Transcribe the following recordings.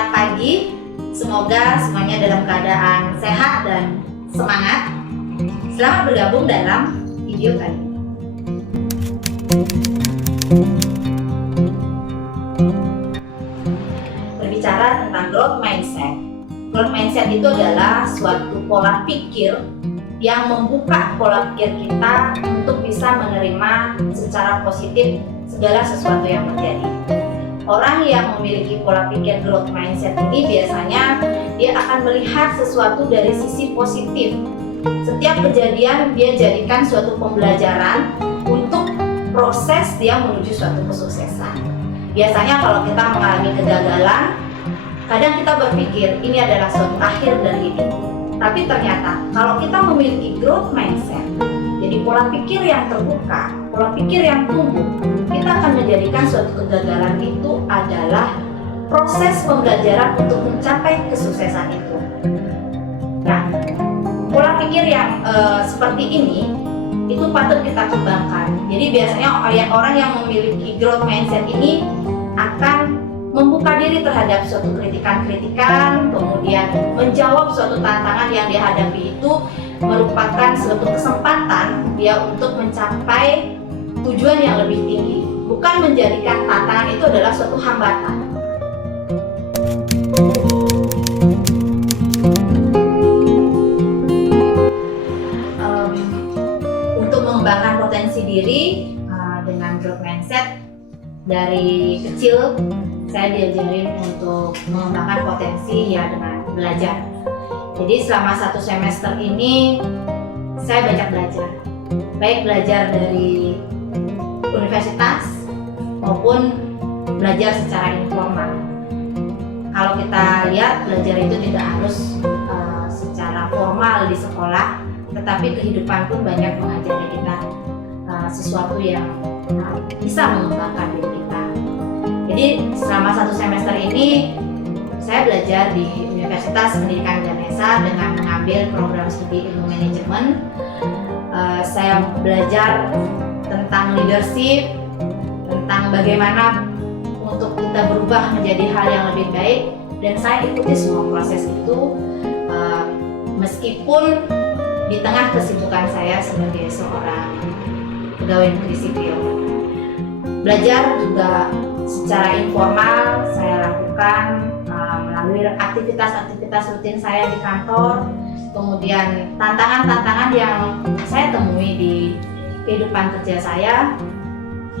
Selamat pagi, semoga semuanya dalam keadaan sehat dan semangat. Selamat bergabung dalam video kali ini. Berbicara tentang growth mindset. Growth mindset itu adalah suatu pola pikir yang membuka pola pikir kita untuk bisa menerima secara positif segala sesuatu yang terjadi. Orang yang memiliki pola pikir growth mindset ini biasanya dia akan melihat sesuatu dari sisi positif. Setiap kejadian dia jadikan suatu pembelajaran untuk proses dia menuju suatu kesuksesan. Biasanya kalau kita mengalami kegagalan, kadang kita berpikir ini adalah suatu akhir dari hidup. Tapi ternyata kalau kita memiliki growth mindset, jadi pola pikir yang terbuka, pola pikir yang tumbuh, kita akan menjadikan suatu kegagalan itu adalah proses pembelajaran untuk mencapai kesuksesan itu. Nah, pola pikir yang seperti ini itu patut kita kembangkan. Jadi biasanya orang yang memiliki growth mindset ini akan membuka diri terhadap suatu kritikan-kritikan, kemudian menjawab suatu tantangan yang dihadapi itu merupakan suatu kesempatan dia untuk mencapai tujuan yang lebih tinggi, bukan menjadikan tantangan itu adalah suatu hambatan. Untuk mengembangkan potensi diri dengan growth mindset, dari kecil saya diajarin untuk mengembangkan potensi ya dengan belajar. Jadi selama 1 semester ini saya banyak belajar, baik belajar dari universitas maupun belajar secara informal. Kalau kita lihat, belajar itu tidak harus secara formal di sekolah, tetapi kehidupan pun banyak mengajari kita sesuatu yang bisa mengembangkan diri kita. Jadi selama 1 semester ini saya belajar di Universitas Pendidikan Ganesha dengan mengambil program studi ilmu manajemen. Saya belajar tentang leadership, tentang bagaimana untuk kita berubah menjadi hal yang lebih baik, dan saya ikuti semua proses itu meskipun di tengah kesibukan saya sebagai seorang pegawai negeri sipil. Belajar juga secara informal saya lakukan melalui aktivitas-aktivitas rutin saya di kantor, kemudian tantangan-tantangan yang saya temui di kehidupan kerja saya,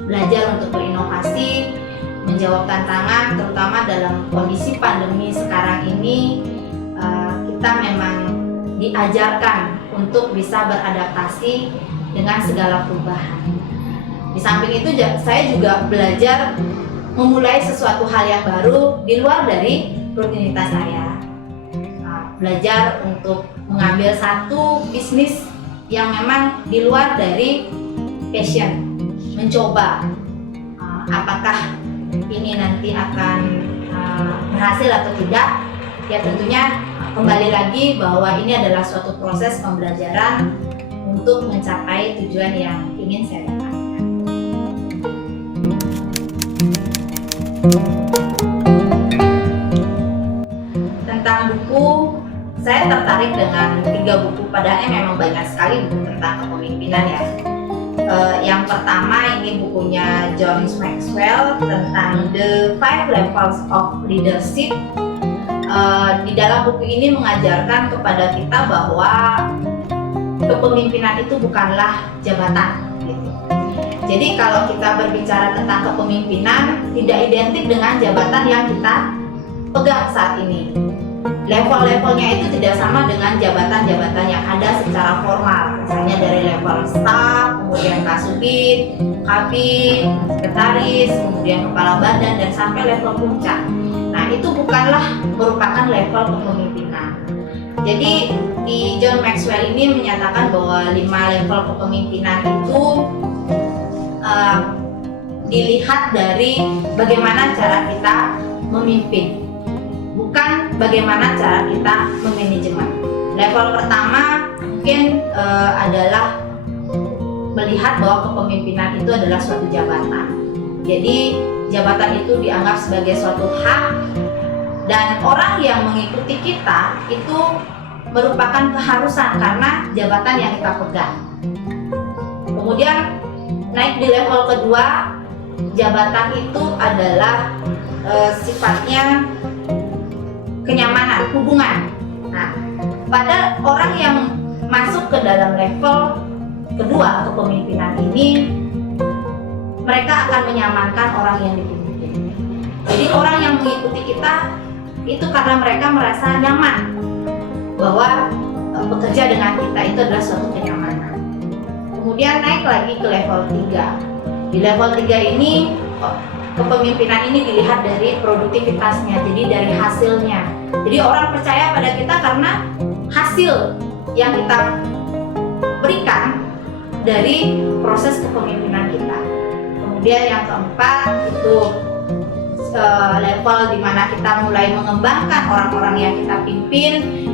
belajar untuk berinovasi, menjawab tantangan, terutama dalam kondisi pandemi sekarang ini. Kita memang diajarkan untuk bisa beradaptasi dengan segala perubahan. Di samping itu saya juga belajar memulai sesuatu hal yang baru di luar dari rutinitas saya. Belajar untuk mengambil satu bisnis yang memang di luar dari passion, mencoba apakah ini nanti akan berhasil atau tidak. Ya tentunya kembali lagi bahwa ini adalah suatu proses pembelajaran untuk mencapai tujuan yang ingin saya dapatkan. Tentang buku, saya tertarik dengan 3 buku, padahal memang banyak sekali buku tentang kepemimpinan ya. Yang pertama ini bukunya John Maxwell tentang The 5 Levels of Leadership. Di dalam buku ini mengajarkan kepada kita bahwa kepemimpinan itu bukanlah jabatan. Jadi kalau kita berbicara tentang kepemimpinan, tidak identik dengan jabatan yang kita pegang saat ini. Level-levelnya itu tidak sama dengan jabatan-jabatan yang ada secara formal. Misalnya dari level staff, kemudian kasubit, kabit, sekretaris, kemudian kepala badan, dan sampai level puncak. Nah, itu bukanlah merupakan level kepemimpinan. Jadi di John Maxwell ini menyatakan bahwa 5 level kepemimpinan itu dilihat dari bagaimana cara kita memimpin, bukan bagaimana cara kita memanajemen. Level pertama mungkin adalah melihat bahwa kepemimpinan itu adalah suatu jabatan. Jadi jabatan itu dianggap sebagai suatu hak Dan orang yang mengikuti kita itu merupakan keharusan karena jabatan yang kita pegang. Kemudian naik di level kedua, jabatan itu adalah sifatnya kenyamanan, hubungan. Nah, pada orang yang masuk ke dalam level kedua kepemimpinan ini, mereka akan menyamankan orang yang dipimpin. Jadi orang yang mengikuti kita itu karena mereka merasa nyaman bahwa bekerja dengan kita itu adalah suatu kenyamanan. Kemudian naik lagi ke level 3. Di level 3 ini kepemimpinan ini dilihat dari produktivitasnya, jadi dari hasilnya. Jadi orang percaya pada kita karena hasil yang kita berikan dari proses kepemimpinan kita. Kemudian yang keempat itu level di mana kita mulai mengembangkan orang-orang yang kita pimpin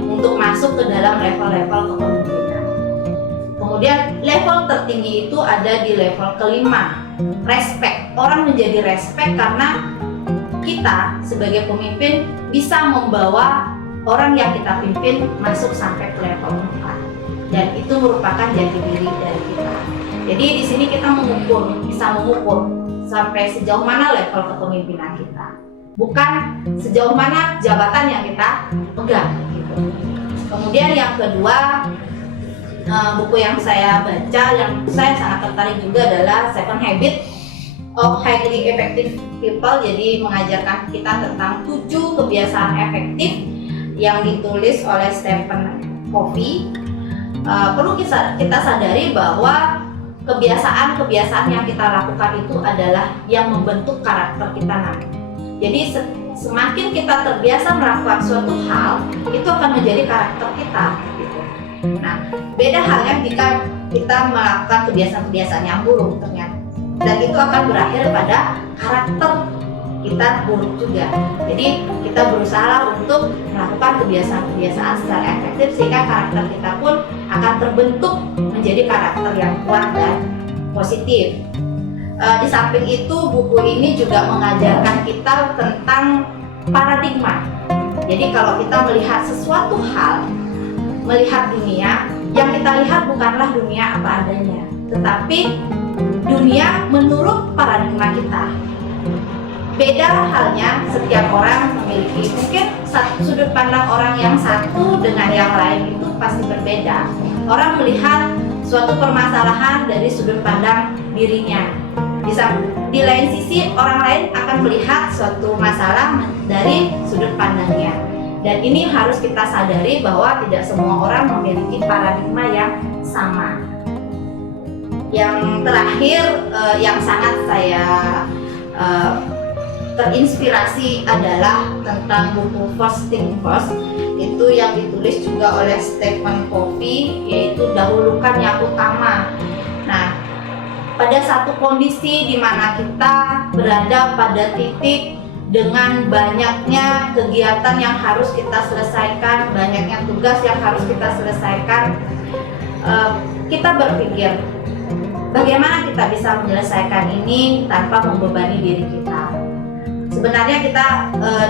untuk masuk ke dalam level-level kepemimpinan. Kemudian level tertinggi itu ada di level kelima, respect. Orang menjadi respect karena kita sebagai pemimpin bisa membawa orang yang kita pimpin masuk sampai ke level 4. Dan itu merupakan jati diri dari kita. Jadi di sini kita bisa mengukur sampai sejauh mana level kepemimpinan kita, bukan sejauh mana jabatan yang kita pegang gitu. Kemudian yang kedua, buku yang saya baca yang saya sangat tertarik juga adalah 7 Habits of Highly Effective People. Jadi mengajarkan kita tentang 7 kebiasaan efektif yang ditulis oleh Stephen Covey. Perlu kita sadari bahwa kebiasaan-kebiasaan yang kita lakukan itu adalah yang membentuk karakter kita nanti. Jadi semakin kita terbiasa melakukan suatu hal, itu akan menjadi karakter kita gitu. Nah, beda halnya jika kita melakukan kebiasaan-kebiasaan yang buruk ternyata, dan itu akan berakhir pada karakter kita buruk juga. Jadi kita berusaha untuk melakukan kebiasaan-kebiasaan secara efektif sehingga karakter kita pun akan terbentuk menjadi karakter yang kuat dan positif. Di samping itu buku ini juga mengajarkan kita tentang paradigma. Jadi kalau kita melihat sesuatu hal, melihat dunia, yang kita lihat bukanlah dunia apa adanya, tetapi dunia menurut paradigma kita. Beda halnya setiap orang memiliki mungkin sudut pandang orang yang satu dengan yang lain itu pasti berbeda. Orang melihat suatu permasalahan dari sudut pandang dirinya. Di lain sisi orang lain akan melihat suatu masalah dari sudut pandangnya. Dan ini harus kita sadari bahwa tidak semua orang memiliki paradigma yang sama. Yang terakhir yang sangat saya terinspirasi adalah tentang buku First Things First, itu yang ditulis juga oleh Stephen Covey, yaitu dahulukan yang utama. Nah, pada satu kondisi di mana kita berada pada titik dengan banyaknya kegiatan yang harus kita selesaikan, banyaknya tugas yang harus kita selesaikan, kita berpikir bagaimana kita bisa menyelesaikan ini tanpa membebani diri kita. Sebenarnya kita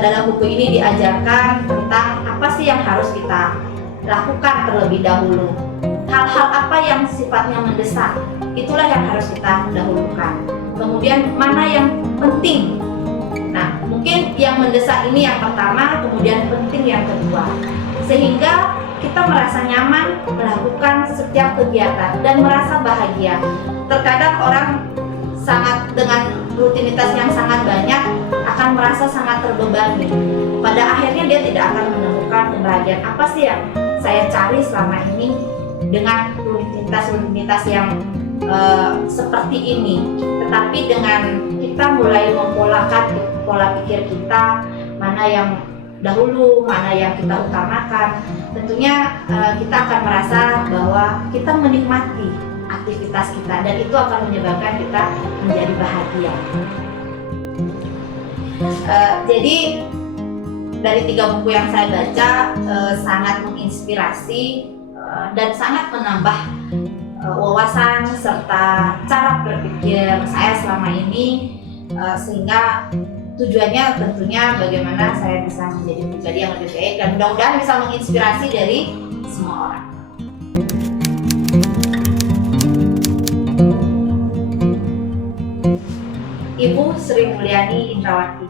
dalam buku ini diajarkan tentang apa sih yang harus kita lakukan terlebih dahulu. Hal-hal apa yang sifatnya mendesak, itulah yang harus kita dahulukan. Kemudian mana yang penting. Nah, mungkin yang mendesak ini yang pertama, kemudian penting yang kedua. Sehingga kita merasa nyaman melakukan setiap kegiatan dan merasa bahagia. Terkadang orang sangat dengan rutinitas yang sangat banyak akan merasa sangat terbebani. Pada akhirnya dia tidak akan menemukan kebahagiaan. Apa sih yang saya cari selama ini dengan rutinitas yang seperti ini? Tetapi dengan kita mulai mempolakan pola pikir kita, mana yang dahulu, mana yang kita utamakan, tentunya kita akan merasa bahwa kita menikmati aktivitas kita dan itu akan menyebabkan kita menjadi bahagia. Jadi dari 3 buku yang saya baca sangat menginspirasi dan sangat menambah wawasan serta cara berpikir saya selama ini, sehingga tujuannya tentunya bagaimana saya bisa menjadi pribadi yang lebih baik dan mudah-mudahan bisa menginspirasi dari semua orang. Ibu Sri Mulyani Indrawati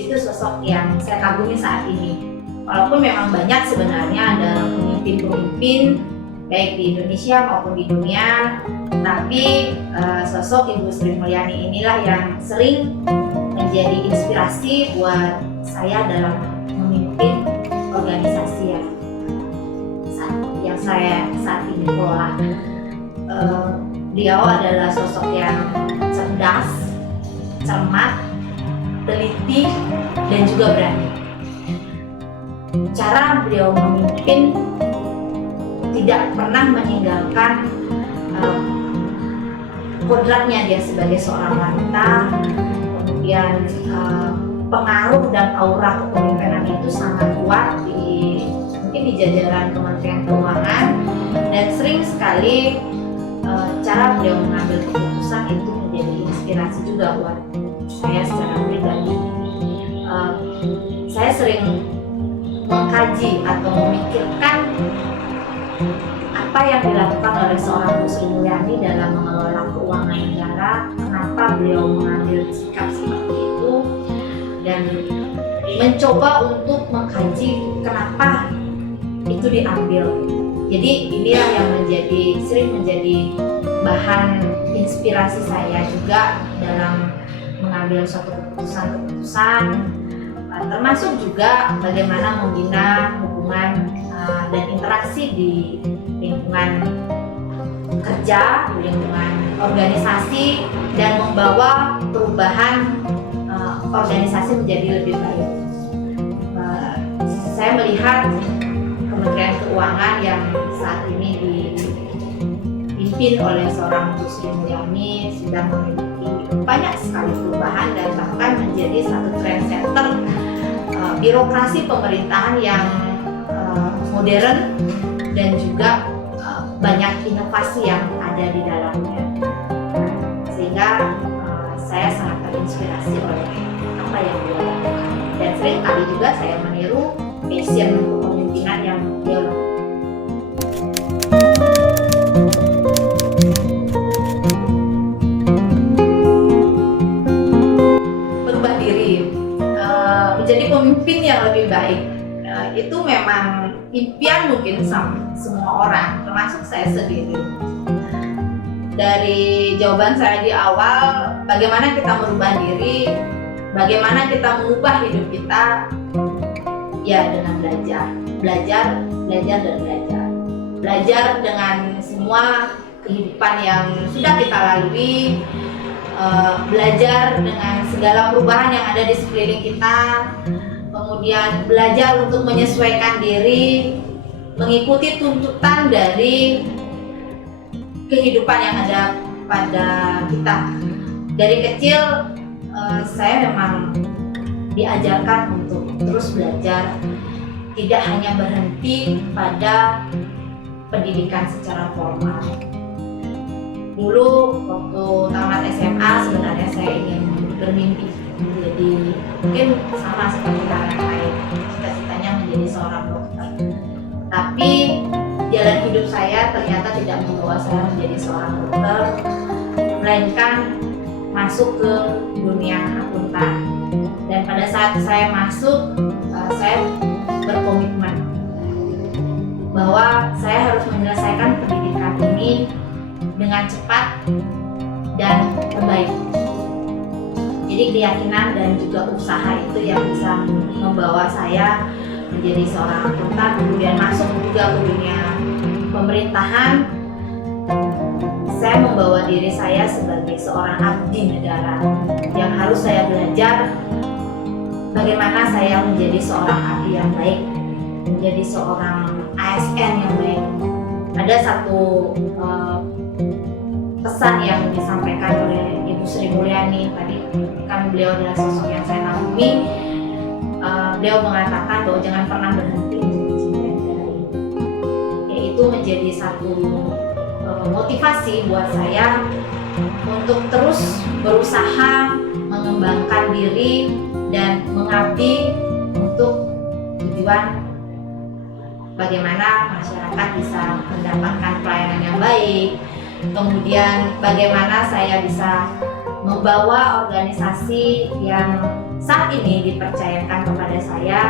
itu sosok yang saya kagumi saat ini. Walaupun memang banyak sebenarnya ada pemimpin-pemimpin baik di Indonesia maupun di dunia, tapi sosok Ibu Sri Mulyani inilah yang sering menjadi inspirasi buat saya dalam memimpin organisasi yang saya saat ini kelola. Beliau adalah sosok yang cerdas, cermat, teliti, dan juga berani. Cara beliau memimpin tidak pernah meninggalkan kodratnya dia sebagai seorang wanita. Kemudian pengaruh dan aura kepemimpinan itu sangat kuat mungkin di jajaran Kementerian Keuangan, dan sering sekali cara beliau mengambil keputusan itu menjadi inspirasi juga buat saya secara pribadi. Saya sering mengkaji atau memikirkan apa yang dilakukan oleh seorang Bu Sri Mulyani dalam mengelola keuangan negara, kenapa beliau mengambil sikap seperti itu, dan mencoba untuk mengkaji kenapa itu diambil. Jadi inilah yang sering menjadi bahan inspirasi saya juga dalam mengambil suatu keputusan, termasuk juga bagaimana membina hubungan dan interaksi di lingkungan kerja, di lingkungan organisasi, dan membawa perubahan organisasi menjadi lebih baik. Saya melihat Kementerian Keuangan yang saat ini dipimpin oleh seorang Bu Sri Mulyani sudah memiliki banyak sekali perubahan dan bahkan menjadi satu trendsetter birokrasi pemerintahan yang modern dan juga banyak inovasi yang ada di dalamnya, sehingga saya sangat terinspirasi oleh apa yang beliau lakukan, dan sering kali juga saya meniru passion kepemimpinan yang beliau lakukan. Berubah diri, menjadi pemimpin yang lebih baik, itu memang impian mungkin semua orang, termasuk saya sendiri. Dari jawaban saya di awal, bagaimana kita merubah diri, bagaimana kita mengubah hidup kita, ya dengan belajar dengan semua kehidupan yang sudah kita lalui, belajar dengan segala perubahan yang ada di sekeliling kita, kemudian belajar untuk menyesuaikan diri, mengikuti tuntutan dari kehidupan yang ada pada kita. Dari kecil saya memang diajarkan untuk terus belajar, tidak hanya berhenti pada pendidikan secara formal. Dulu waktu tamat SMA sebenarnya saya ingin bermimpi menjadi, mungkin sama seperti kalian lain, cita-citanya menjadi seorang dokter. Tapi jalan hidup saya ternyata tidak membawa saya menjadi seorang dokter, melainkan masuk ke dunia akuntan. Dan pada saat saya masuk, saya berkomitmen bahwa saya harus menyelesaikan pendidikan ini dengan cepat dan terbaik. Jadi keyakinan dan juga usaha itu yang bisa membawa saya menjadi seorang akuntan, kemudian masuk juga ke dunia pemerintahan. Saya membawa diri saya sebagai seorang abdi negara yang harus saya belajar bagaimana saya menjadi seorang abdi yang baik, menjadi seorang ASN yang baik. Ada satu pesan yang disampaikan oleh Ibu Sri Mulyani tadi, kan beliau adalah sosok yang saya kagumi. Beliau mengatakan bahwa jangan pernah berhenti untuk mencintai negara ini, yaitu menjadi satu motivasi buat saya untuk terus berusaha mengembangkan mengembangkan diri dan mengabdi untuk tujuan bagaimana masyarakat bisa mendapatkan pelayanan yang baik, kemudian bagaimana saya bisa membawa organisasi yang saat ini dipercayakan kepada saya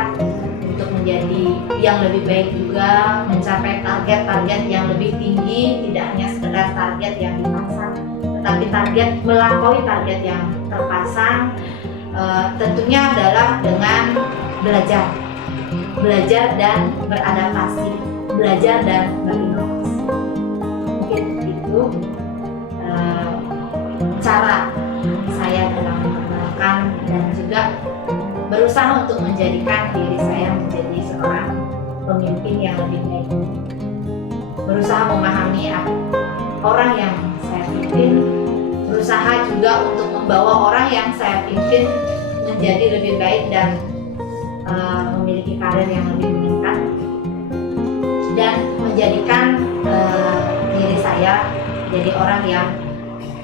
untuk menjadi yang lebih baik juga, mencapai target-target yang lebih tinggi, tidak hanya sekedar target yang dipasang, tetapi target melampaui target yang terpasang. Tentunya adalah dengan belajar dan beradaptasi, belajar dan berinovasi. Mungkin itu cara saya dalam mengembangkan dan juga berusaha untuk menjadikan diri saya menjadi seorang pemimpin yang lebih baik. Berusaha memahami orang yang saya pimpin, berusaha juga untuk membawa orang yang saya pimpin menjadi lebih baik dan memiliki karir yang lebih meningkat, dan menjadikan diri saya menjadi orang yang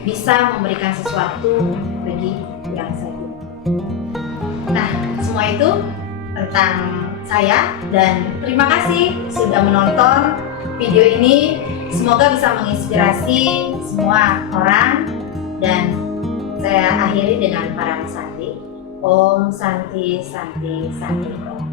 bisa memberikan sesuatu bagi yang saya pilih. Nah, semua itu tentang saya, dan terima kasih sudah menonton video ini. Semoga bisa menginspirasi semua orang, dan saya akhiri dengan para santi. Om Santi Santi Santi Om.